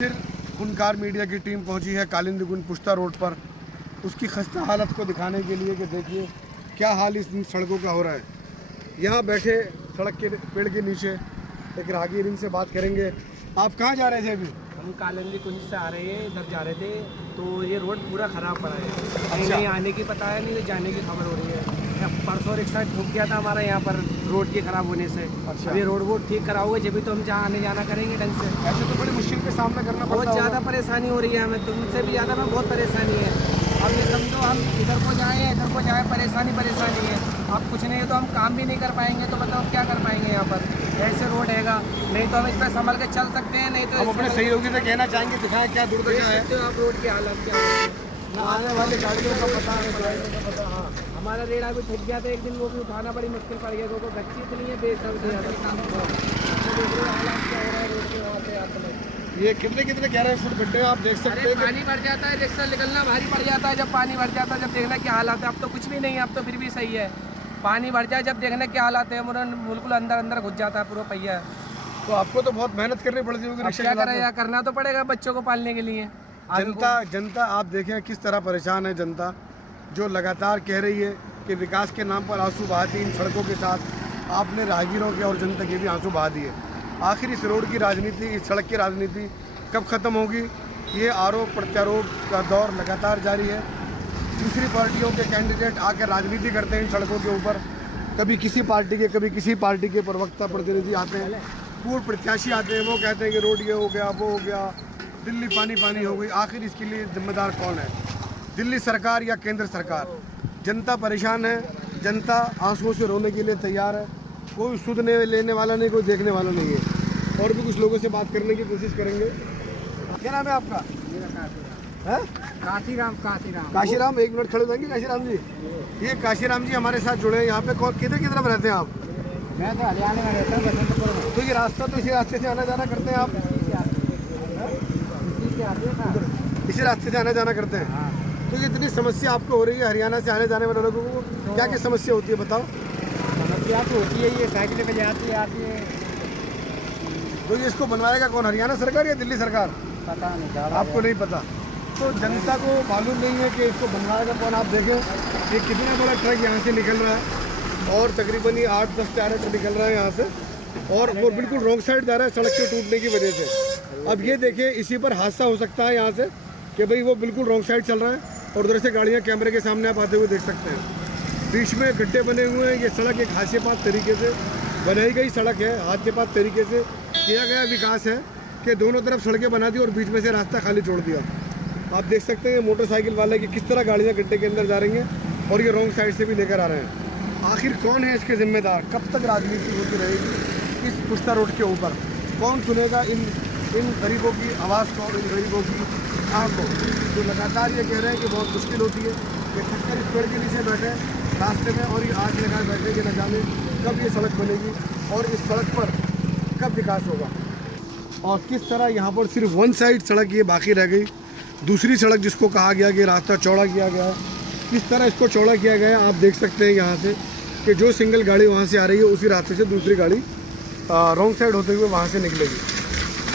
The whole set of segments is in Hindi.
फिर गुनकार मीडिया की टीम पहुंची है कालिंदी गुन पुश्ता रोड पर उसकी खस्ता हालत को दिखाने के लिए कि देखिए क्या हाल इस सड़कों का हो रहा है। यहाँ बैठे सड़क के पेड़ के नीचे एक राहगीर, इनसे बात करेंगे। आप कहाँ जा रहे थे अभी? हम कालिंदी कुंज से आ रहे हैं, इधर जा रहे थे तो ये रोड पूरा ख़राब पड़ा है। अच्छा। नहीं आने की पता है, नहीं जाने की खबर हो रही है। परसों रिक्शा ठुक गया था हमारा यहाँ पर रोड के ख़राब होने से। अच्छा। ये रोड वो ठीक कराओगे जब भी तो हम जहाँ आने जाना करेंगे ढंग से। ऐसे तो बड़ी मुश्किल का सामना करना पड़ता है। बहुत ज़्यादा परेशानी हो रही है हमें, तुमसे भी ज़्यादा हमें बहुत परेशानी है। अब ये समझो हम इधर को जाएँ इधर को जाएँ, परेशानी है। अब कुछ नहीं है तो हम काम भी नहीं कर पाएंगे, तो बताओ क्या कर पाएंगे यहाँ पर? ऐसे रोड हैगा, नहीं तो हम इस पर संभल के चल सकते हैं, नहीं तो हम अपने सहयोगी से कहना चाहेंगे, दिखाएं क्या दुर्दशा है। आप रोड की हालत क्या है, आने वाली गाड़ियों का पता है। हाँ, हमारा रेड़ा भी ठुक गया था एक दिन, वो भी उठाना बड़ी मुश्किल पड़ गया क्योंकि गच्ची इतनी है बेसब से ये कितने कह रहे हैं फुट गड्ढे आप देख सकते हैं। पानी भर जाता है, रिक्शा निकलना भारी पड़ जाता है जब पानी भर जाता है। जब देखना क्या हालात है, अब तो कुछ भी नहीं है, अब तो फिर भी सही है। पानी भर जाए जब देखना क्या हालात है, बिल्कुल अंदर घुस जाता है पूरा पहिया। तो आपको तो बहुत मेहनत करनी पड़ती होगी। क्या करें यार, करना तो पड़ेगा बच्चों को पालने के लिए। जनता आप देखें किस तरह परेशान है। जनता जो लगातार कह रही है कि विकास के नाम पर आंसू बहाती इन सड़कों के साथ आपने राहगीरों के और जनता के भी आंसू बहा दिए। आखिर इस रोड की राजनीति, इस सड़क की राजनीति कब ख़त्म होगी? ये आरोप प्रत्यारोप का दौर लगातार जारी है। दूसरी पार्टियों के कैंडिडेट आकर राजनीति करते हैं इन सड़कों के ऊपर। कभी किसी पार्टी के, कभी किसी पार्टी के प्रवक्ता प्रतिनिधि आते हैं, पूर्व प्रत्याशी आते हैं, वो कहते हैं कि रोड ये हो गया, वो हो गया, दिल्ली पानी हो गई। आखिर इसके लिए जिम्मेदार कौन है, दिल्ली सरकार या केंद्र सरकार? जनता परेशान है, जनता आंसुओं से रोने के लिए तैयार है। कोई सुध लेने वाला नहीं, कोई देखने वाला नहीं है। और भी कुछ लोगों से बात करने की कोशिश करेंगे। क्या नाम है आपका? है काशीराम। एक मिनट खड़े रहेंगे काशीराम जी। ये काशीराम जी हमारे साथ जुड़े हैं यहाँ पे। किधर की तरफ रहते हैं आप? मैं तो हरियाणा में रहता हूँ। तो ये रास्ता तो इसी रास्ते से आना जाना करते हैं आप? इसी रास्ते से आना जाना करते हैं। तो ये इतनी समस्या आपको हो रही है हरियाणा से आने जाने वाले लोगों को, क्या क्या समस्या होती है बताओ? समस्या तो होती है, ये साइकिल पे आती है। तो ये इसको बनवाएगा कौन, हरियाणा सरकार या दिल्ली सरकार? पता नहीं, आपको नहीं पता? तो जनता को मालूम नहीं है कि इसको बनवाएगा कौन। आप देखें ये कितना बड़ा ट्रक यहाँ से निकल रहा है और तकरीबन ये 8-10 ट्रक निकल रहा है यहाँ से, और वो बिल्कुल रॉन्ग साइड जा रहा है सड़क के टूटने की वजह से। अब ये देखिए इसी पर हादसा हो सकता है यहाँ से कि भाई वो बिल्कुल रॉन्ग साइड चल रहा है और उधर से गाड़ियाँ कैमरे के सामने आप आते हुए देख सकते हैं। बीच में गड्ढे बने हुए हैं। ये सड़क एक हाथ से पात तरीके से बनाई गई सड़क है, हाथ से पात तरीके से किया गया विकास है कि दोनों तरफ सड़कें बना दी और बीच में से रास्ता खाली छोड़ दिया। आप देख सकते हैं मोटरसाइकिल वाले की किस तरह गाड़ियाँ गड्ढे के अंदर जा रही हैं और ये रॉन्ग साइड से भी लेकर आ रहे हैं। आखिर कौन है इसके जिम्मेदार? कब तक राजनीति होती रहेगी इस पुश्ता रोड के ऊपर? कौन सुनेगा इन गरीबों की आवाज़ को, इन गरीबों की आँख को, जो लगातार ये कह रहे हैं कि बहुत मुश्किल होती है कि खच्चर इस पेड़ के नीचे बैठे रास्ते में और ये आग लगाए बैठे कि न जाने कब ये सड़क बनेगी और इस सड़क पर कब विकास होगा। और किस तरह यहाँ पर सिर्फ वन साइड सड़क ये बाकी रह गई। दूसरी सड़क जिसको कहा गया कि रास्ता चौड़ा किया गया है, किस तरह इसको चौड़ा किया गया है आप देख सकते हैं यहाँ से कि जो सिंगल गाड़ी वहाँ से आ रही है उसी रास्ते से दूसरी गाड़ी रॉन्ग साइड होते हुए वहाँ से निकलेगी।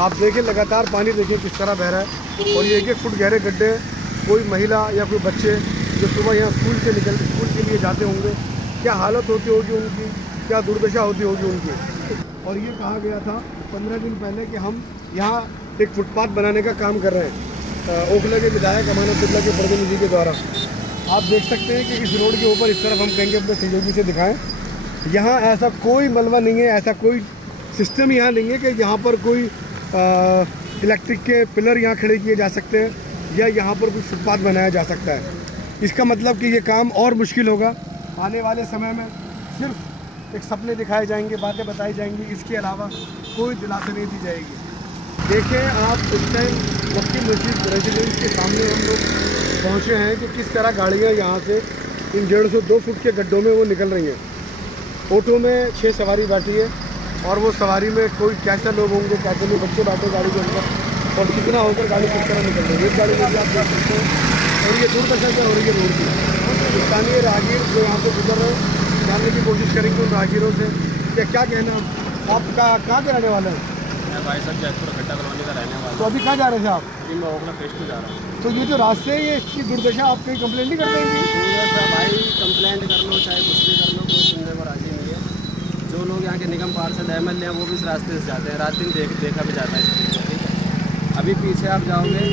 आप देखें लगातार पानी देखें किस तरह बह रहा है और ये 1-1 फुट गहरे गड्ढे। कोई महिला या कोई बच्चे जो सुबह यहाँ स्कूल के लिए जाते होंगे, क्या हालत होती होगी उनकी, क्या दुर्दशा होती होगी उनकी। और ये कहा गया था 15 दिन पहले कि हम यहाँ एक फुटपाथ बनाने का काम कर रहे हैं ओखला के विधायक अमानतुल्लाह के प्रतिनिधि के द्वारा। आप देख सकते हैं कि इस रोड के ऊपर इस तरफ हम कहेंगे अपने सहयोगी से दिखाएं, यहाँ ऐसा कोई मलबा नहीं है, ऐसा कोई सिस्टम यहाँ नहीं है कि यहाँ पर कोई इलेक्ट्रिक के पिलर यहाँ खड़े किए जा सकते हैं या यहाँ पर कुछ फुटपाथ बनाया जा सकता है। इसका मतलब कि ये काम और मुश्किल होगा आने वाले समय में। सिर्फ एक सपने दिखाए जाएंगे, बातें बताई जाएंगी, इसके अलावा कोई दिलासा नहीं दी जाएगी। देखें आप इस टाइम मक्की मस्जिद रेजिडेंस के सामने हम लोग पहुँचे हैं कि किस तरह गाड़ियाँ यहाँ से इन 150-2 फुट के गड्ढों में वो निकल रही हैं। ऑटो में 6 सवारी बैठी है और वो सवारी में कोई कैसे लोग होंगे, कैसे लोग बच्चे बैठे गाड़ी के अंदर और कितना होकर गाड़ी किस तरह निकल रही है। एक गाड़ी में भी आप देख सकते हैं और ये दुर्दशा क्या हो रही है रोड की। स्थानीय राहगीर जो यहाँ से गुजर रहे हैं जानने की कोशिश करेंगे उन राहगीरों से कि क्या कहना। आप कहाँ के रहने वाले हैं? मेरा भाई साहब जयपुर खट्टा कॉलोनी का रहने वाला तो अभी कहाँ जा रहे थे आप? है। मैं ओखला फेस्ट को जा रहा हूँ। तो ये जो रास्ते है ये इसकी दुर्दशा आप कहीं कंप्लेंट नहीं करते हैं? तो भाई कंप्लेंट कर लो चाहे कुछ भी कर लो, कोई सुनने को राजी नहीं है। जो लोग यहाँ के निगम पार्षद MLA हैं वो भी इस रास्ते से जाते हैं, रात दिन देखा भी जाता है इस चीज़ को, ठीक है। अभी पीछे आप जाओगे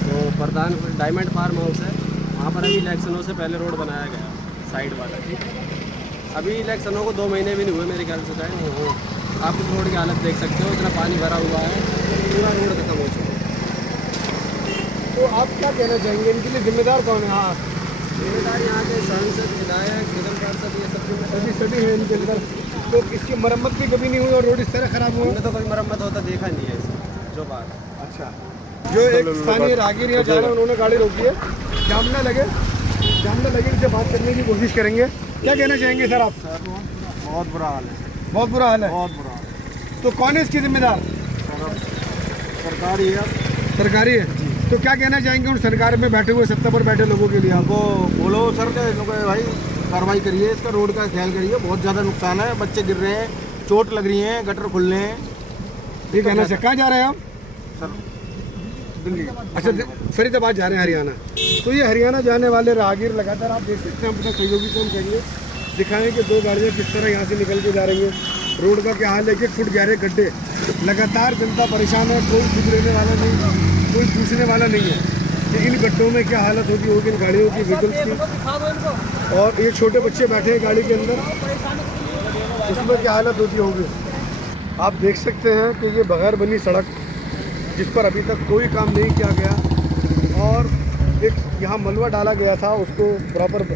तो प्रधान डायमंड फार्म हाउस है, वहाँ पर अभी इलेक्शनों से पहले रोड बनाया गया साइड वाला, ठीक है। अभी इलेक्शनों को 2 महीने भी नहीं हुए मेरे ख्याल से, चाहे नहीं हो। आप इस रोड की हालत देख सकते हो, इतना पानी भरा हुआ है, पूरा रोड खत्म हो चुका है। तो आप क्या कहना चाहेंगे, इनके लिए जिम्मेदार कौन है? हाँ, जिम्मेदार यहाँ के सांसद, विधायक, निगम पार्षद, ये सब जिम्मेदार सभी हैं इनके अंदर। तो इसकी मरम्मत भी कभी नहीं हुई और रोड इस तरह खराब हुआ? हमने तो कभी मरम्मत होता देखा नहीं है इसमें, जो बात है। अच्छा, जो एक स्थानीय राहगीर यहाँ जा रहे हैं उन्होंने गाड़ी रोकी है, जाम ना लगे इनसे बात करने की कोशिश करेंगे। क्या कहना चाहेंगे सर आप? बहुत बुरा हाल है, बहुत बुरा हाल है। बहुत बुरा हाल है। तो कौन है इसकी जिम्मेदार? सरकार ही है, सरकारी है। तो क्या कहना चाहेंगे उन सरकार में बैठे हुए, सत्ता पर बैठे लोगों के लिए? हमको बोलो सर के लोग भाई कार्रवाई करिए, इसका रोड का ख्याल करिए, बहुत ज़्यादा नुकसान है, बच्चे गिर रहे हैं, चोट लग रही है, गटर खुल रहे हैं। ये कहना चाहिए। कहाँ जा रहे हैं आप? सर दिल्ली। अच्छा, फरीदाबाद जा रहे हैं, हरियाणा। तो ये हरियाणा जाने वाले राहगीर लगातार आप देख सकते हैं, हम अपने सहयोगी से हम कहेंगे दिखाएं कि 2 गाड़ियाँ किस तरह यहाँ से निकल के जा रही हैं। रोड का क्या हाल है, 1 फुट गहरे गड्ढे, लगातार जनता परेशान है, कोई कुछ लेने वाला नहीं, कोई पूछने वाला नहीं है कि इन गड्ढों में क्या हालत होगी इन गाड़ियों की, व्हीकल्स की। और ये छोटे बच्चे बैठे हैं गाड़ी के अंदर, उसमें क्या हालत होगी। आप देख सकते हैं कि ये बगैर बनी सड़क, जिस पर अभी तक कोई काम नहीं किया गया, और एक यहाँ मलबा डाला गया था उसको प्रॉपर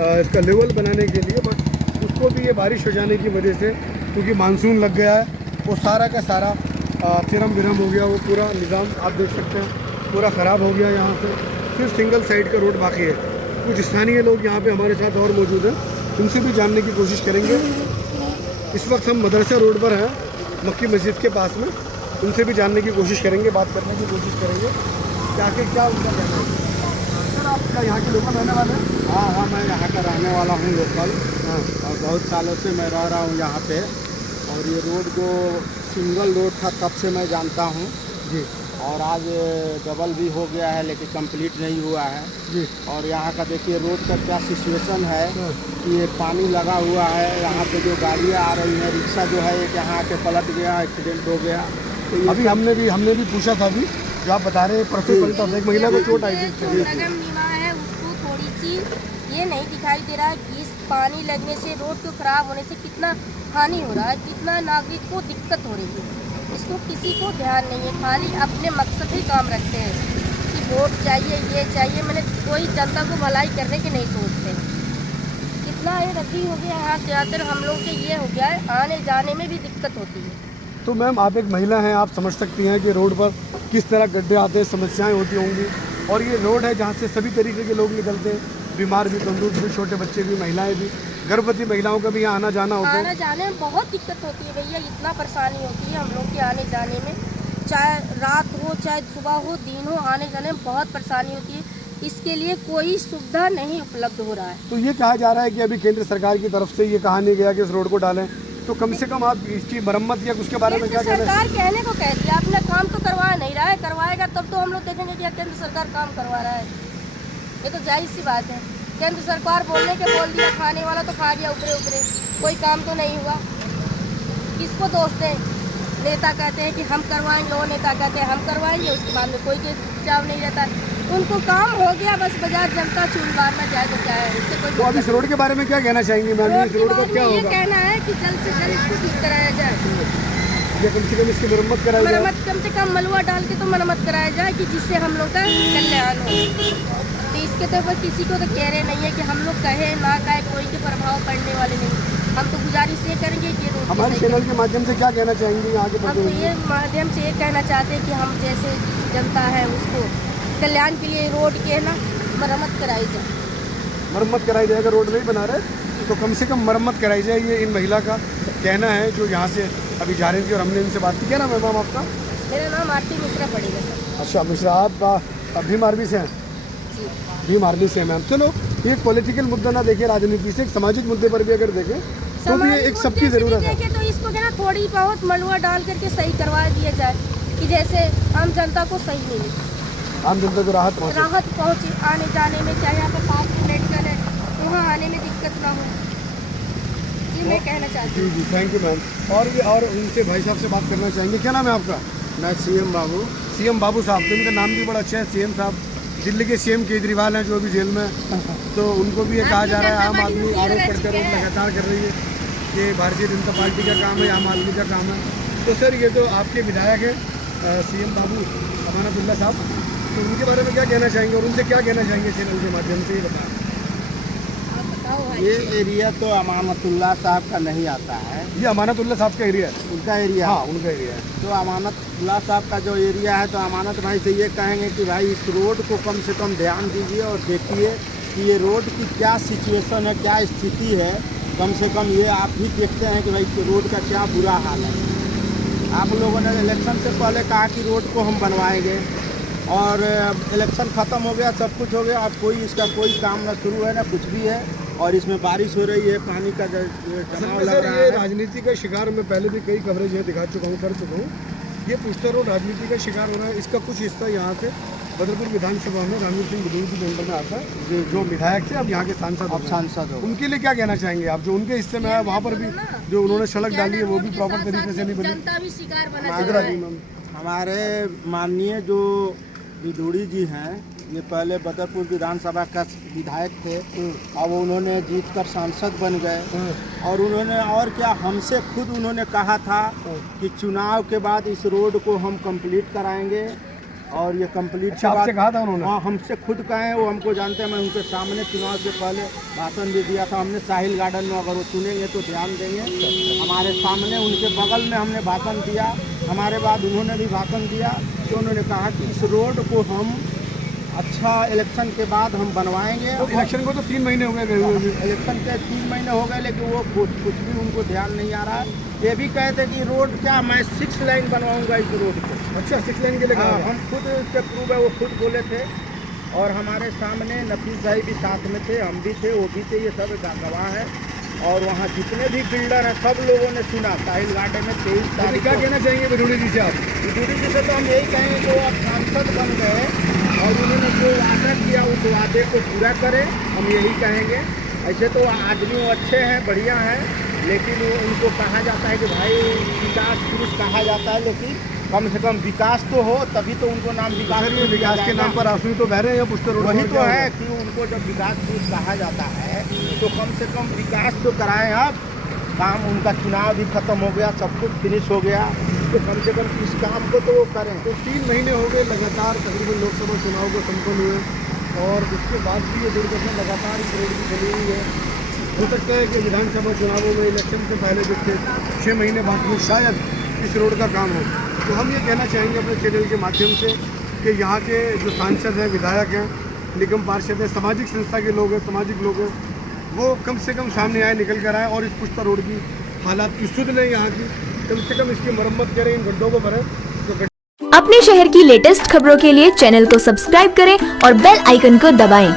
इसका लेवल बनाने के लिए, बट उसको भी ये बारिश हो जाने की वजह से, क्योंकि मानसून लग गया है, वो सारा का सारा तिरम बिरम हो गया। वो पूरा निज़ाम आप देख सकते हैं पूरा ख़राब हो गया। यहाँ से सिर्फ सिंगल साइड का रोड बाकी है। कुछ स्थानीय लोग यहाँ पे हमारे साथ और मौजूद हैं, उनसे भी जानने की कोशिश करेंगे। इस वक्त हम मदरसा रोड पर हैं, मक्की मस्जिद के पास में, उनसे भी जानने की कोशिश करेंगे, बात करने की कोशिश करेंगे कि आखिर क्या उनका कहना है। सर, आप क्या यहाँ के लोकल रहने वाले हैं? हाँ, मैं यहाँ का रहने वाला हूँ लोकल। हाँ, और बहुत सालों से मैं रह रहा हूँ यहाँ पे, और ये रोड जो सिंगल रोड था तब से मैं जानता हूँ जी। और आज डबल भी हो गया है, लेकिन कंप्लीट नहीं हुआ है जी। और यहाँ का देखिए रोड का क्या सिचुएशन है हाँ। कि ये पानी लगा हुआ है। यहाँ पे जो गाड़ियाँ आ रही हैं, रिक्शा जो है एक यहाँ आके पलट गया, एक्सीडेंट हो गया। तो ये अभी हमने भी पूछा था, अभी जो आप बता रहे हैं परसों पलटा था, एक महिला को चोट आई थी। नगर निगम है उसको थोड़ी सी ये नहीं दिखाई दे रहा है कि इस पानी लगने से, रोड को खराब होने से कितना हानि हो रहा है, कितना नागरिक को दिक्कत हो रही है। इसको किसी को ध्यान नहीं है, खाली अपने मकसद ही काम रखते हैं कि वोट चाहिए, ये चाहिए, मैंने कोई जनता को भलाई करने के नहीं सोचते। कितना ये रद्दी हो गया, यहाँ ज़्यादातर हम लोग के ये हो गया है, आने जाने में भी दिक्कत होती है। तो मैम, आप एक महिला हैं, आप समझ सकती हैं कि रोड पर किस तरह गड्ढे आते हैं, समस्याएं होती होंगी। और ये रोड है जहाँ से सभी तरीके के लोग निकलते हैं, बीमार भी, तंदुरुस्त भी, छोटे बच्चे भी, महिलाएं भी, गर्भवती महिलाओं का भी यहाँ आना जाना होता है। आना जाने में बहुत दिक्कत होती है भैया, इतना परेशानी होती है हम लोग के आने जाने में, चाहे रात हो चाहे सुबह हो दिन हो, आने जाने में बहुत परेशानी होती है। इसके लिए कोई सुविधा नहीं उपलब्ध हो रहा है। तो ये कहा जा रहा है कि अभी केंद्र सरकार की तरफ से ये कहा नहीं गया कि इस रोड को डालें, तो कम से कम आप इसकी मरम्मत या उसके बारे में क्या कह रहे हैं? सरकार कहने को कह रही है, अपना काम तो करवा नहीं रहा है, करवाएगा तब तो हम लोग देखेंगे कि केंद्र सरकार काम करवा रहा है। ये तो जाहिर सी बात है, केंद्र सरकार बोलने के बोल दिया, खाने वाला तो खा गया ऊपरे ऊपरे, कोई काम तो नहीं हुआ। किसको दोष दें? नेता कहते हैं कि हम करवाएंगे, वो नेता कहते हैं हम करवाएंगे, उसके बाद में कोई जवाब नहीं रहता। उनको काम हो गया, बस बाजार जनता चून मारना चाहे तो क्या है, इससे कोई। तो अब इस रोड के बारे में क्या कहना चाहेंगे मैम? इस रोड का क्या ये होगा? कहना है कि जल्द से जल्द इसको ठीक कराया जाए, या कम से कम इसकी मरम्मत कराई जाए। मरम्मत कम से कम मलबा डाल के तो मरम्मत कराया जाए कि जिससे हम लोग का कल्याण हो। तो इसके तो किसी को तो कह रहे नहीं है कि हम लोग कहे ना कहे, कोई के प्रभाव पड़ने वाले नहीं। हम तो गुजारिश ये करेंगे कि रोड हमारे चैनल के माध्यम से क्या कहना चाहेंगे यहाँ के हम तो ये माध्यम से ये कहना चाहते हैं कि हम जैसे जनता है उसको कल्याण के लिए रोड के ना मरम्मत कराई जाए। मरम्मत कराई जाए? अगर रोड नहीं बना रहे तो कम से कम मरम्मत कराई जाए, ये इन महिला का कहना है जो यहाँ से अभी जा रही थी और हमने इनसे बात की। क्या नाम है मैम आपका? मेरा नाम आरती मिश्रा पड़ेगा सर। अच्छा मिश्रा, आप भीम आर्मी से हैं? भीम आर्मी से हैं मैम। चलो, ये पॉलिटिकल मुद्दा ना देखें, राजनीति से एक सामाजिक मुद्दे पर भी अगर देखें तो भी एक सबकी ज़रूरत है। तो इसको क्या ना थोड़ी बहुत मलुआ डाल करके सही करवा दिया जाए कि जैसे आम जनता को सही मिले, आम जनता को राहत पहुँचे आने जाने में, चाहे यहाँ पर 5 मिनट का है वहाँ आने में दिक्कत ना हो, ये मैं कहना चाहती हूँ। जी थैंक यू मैम। और उनसे भाई साहब से बात करना चाहेंगे, क्या नाम है आपका? मैं सीएम बाबू। सीएम बाबू साहब, तो इनका नाम भी बड़ा अच्छा है सीएम साहब। दिल्ली के सीएम केजरीवाल हैं जो अभी जेल में, तो उनको भी ये कहा जा रहा है, आम आदमी आरोप प्रत्यारोप लगातार कर रही है कि भारतीय जनता पार्टी का काम है, आम आदमी का काम है। तो सर ये तो आपके विधायक हैं सीएम बाबू अमानतुल्लाह साहब, तो उनके बारे में क्या कहना चाहेंगे और उनसे क्या कहना चाहेंगे चैनल के माध्यम से, ये बताएं। ये एरिया तो अमानतुल्लाह साहब का नहीं आता है, ये अमानतुल्लाह साहब का एरिया है? उनका एरिया। हाँ उनका एरिया है। तो अमानतुल्लाह साहब का जो एरिया है, तो अमानत भाई से ये कहेंगे कि भाई इस रोड को कम से कम ध्यान दीजिए और देखिए कि ये रोड की क्या सिचुएशन है, क्या स्थिति है। कम से कम ये आप भी देखते हैं कि भाई रोड का क्या बुरा हाल है। आप लोगों ने इलेक्शन से पहले कहा कि रोड को हम बनवाएंगे, और इलेक्शन ख़त्म हो गया, सब कुछ हो गया, अब कोई इसका कोई काम ना शुरू है ना कुछ भी है। और इसमें बारिश हो रही है, पानी का जमाव लग रहा है। है। राजनीति का शिकार मैं पहले भी कई कवरेज है दिखा चुका हूँ, कर चुका हूँ। ये पुष्कर रोड राजनीति का शिकार हो रहा है। इसका कुछ हिस्सा यहाँ से बदरपुर विधानसभा में रणवीर सिंह बुद्धू के अंडर में आता है, जो विधायक थे अब यहाँ के सांसद हो। उनके लिए क्या कहना चाहेंगे आप, जो उनके हिस्से में है वहाँ पर भी जो उन्होंने सड़क डाली है वो भी प्रॉपर तरीके से नहीं बनी? जनता भी शिकार बना। हमारे माननीय जो विदुड़ी जी हैं, ये पहले बदरपुर विधानसभा का विधायक थे, अब उन्होंने जीतकर सांसद बन गए। और उन्होंने और क्या, हमसे खुद उन्होंने कहा था कि चुनाव के बाद इस रोड को हम कंप्लीट कराएंगे। और ये कंप्लीट अच्छा, आपसे कहा था उन्होंने? हाँ हमसे खुद कहे, वो हमको जानते हैं। मैं उनके सामने चुनाव से पहले भाषण भी दिया था हमने साहिल गार्डन में, अगर वो चुनेंगे तो ध्यान देंगे। हमारे सामने उनके बगल में हमने भाषण दिया, हमारे बाद उन्होंने भी भाषण दिया। तो उन्होंने कहा कि इस रोड को हम अच्छा इलेक्शन के बाद हम बनवाएंगे। तो इलेक्शन को तो 3 महीने हो गए हुए। इलेक्शन के 3 महीने हो गए, लेकिन वो कुछ भी उनको ध्यान नहीं आ रहा है। ये भी कहते कि रोड क्या, मैं 6 लाइन बनवाऊंगा इस रोड को। अच्छा 6 लाइन के लिए? हाँ, हम खुद इसके प्रूव है, वो खुद बोले थे। और हमारे सामने नफीस भाई भी साथ में थे, हम भी थे, वो भी थे, ये सब गवाह है। और वहाँ जितने भी बिल्डर हैं सब लोगों ने सुना। साहिल गार्डन में 23 तारीख। क्या कहना चाहेंगे विदुड़ी जी से आप? विदुड़ी जी से तो हम यही कहेंगे कि वो अब सांसद बन गए और उन्होंने जो वादा किया उस वादे को पूरा करें, हम यही कहेंगे। ऐसे तो आदमी अच्छे हैं, बढ़िया हैं, लेकिन उनको कहा जाता है कि भाई विकास पुरुष कहा जाता है, लेकिन कम से कम विकास तो हो, तभी तो उनको नाम विकास के नाम पर आंसू तो बह रहे हैं पुष्कर रोड। वही तो है कि उनको जब विकास पुरुष कहा जाता है तो कम से कम विकास तो कराएं। अब काम उनका चुनाव भी खत्म हो गया, सब कुछ फिनिश हो गया, तो कम से कम इस काम को तो वो करें। तो 3 महीने हो गए लगातार तकरीबन लोकसभा चुनाव को संपन्न हुए, और उसके बाद भी ये दुर्घटना लगातार इस रोड की चली हुई है। हो सकता है कि विधानसभा चुनावों में इलेक्शन से पहले जिसके 6 महीने बाकी शायद इस रोड का काम हो। तो हम ये कहना चाहेंगे अपने चैनल के माध्यम से कि यहाँ के जो सांसद हैं, विधायक हैं, निगम पार्षद हैं, सामाजिक संस्था के लोग हैं, सामाजिक लोग हैं, वो कम से कम सामने आए, निकल कर आए और इस पुष्कर रोड की हालात की सुध लें, यहाँ की कम से कम इसकी मरम्मत करें, इन गड्ढों को भरें। तो अपने शहर की लेटेस्ट खबरों के लिए चैनल को सब्सक्राइब करें और बेल आइकन को दबाएं।